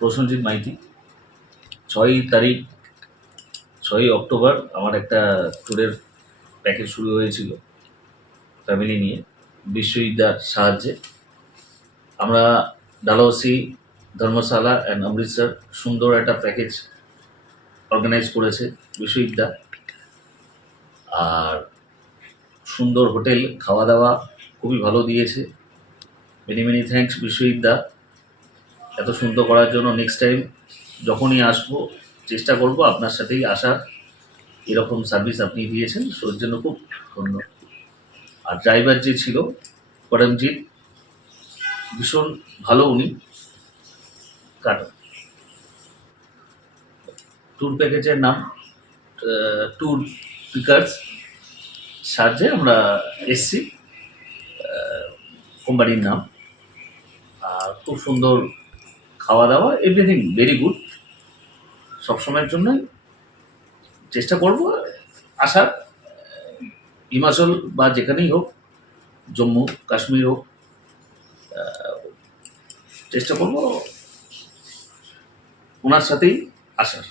Prosenjit Maiti. 6 October আমার একটা ট্যুরের প্যাকেজ শুরু হয়েছিল ফ্যামিলি নিয়ে, বিশ্ববিদ্যার সাহায্যে। আমরা ডালহৌসি, ধর্মশালা অ্যান্ড অমৃতসর সুন্দর একটা প্যাকেজ অর্গানাইজ করেছে বিশ্ববিদ্যা। আর সুন্দর হোটেল, খাওয়া দাওয়া খুবই ভালো দিয়েছে। মেনি মেনি থ্যাঙ্কস বিশ্ববিদ্যা এত সুন্দর করার জন্য। নেক্সট টাইম যখনই আসবো চেষ্টা করব আপনার সাথেই আসার। এরকম সার্ভিস আপনি দিয়েছেন, ওর জন্য খুব ধন্যবাদ। আর ড্রাইভার যে ছিল পরমজিৎ, ভীষণ ভালো উনি। কারণ ট্যুর প্যাকেজের নাম ট্যুর পিকার্স সাহায্যে আমরা এসছি, কোম্পানির নাম। আর খুব সুন্দর খাওয়া দাওয়া, এভরিথিং ভেরি গুড। সবসময়ের জন্যই চেষ্টা করব আসার, হিমাচল বা যেখানেই হোক, জম্মু কাশ্মীর হোক, চেষ্টা করব ওনার সাথেই আসার।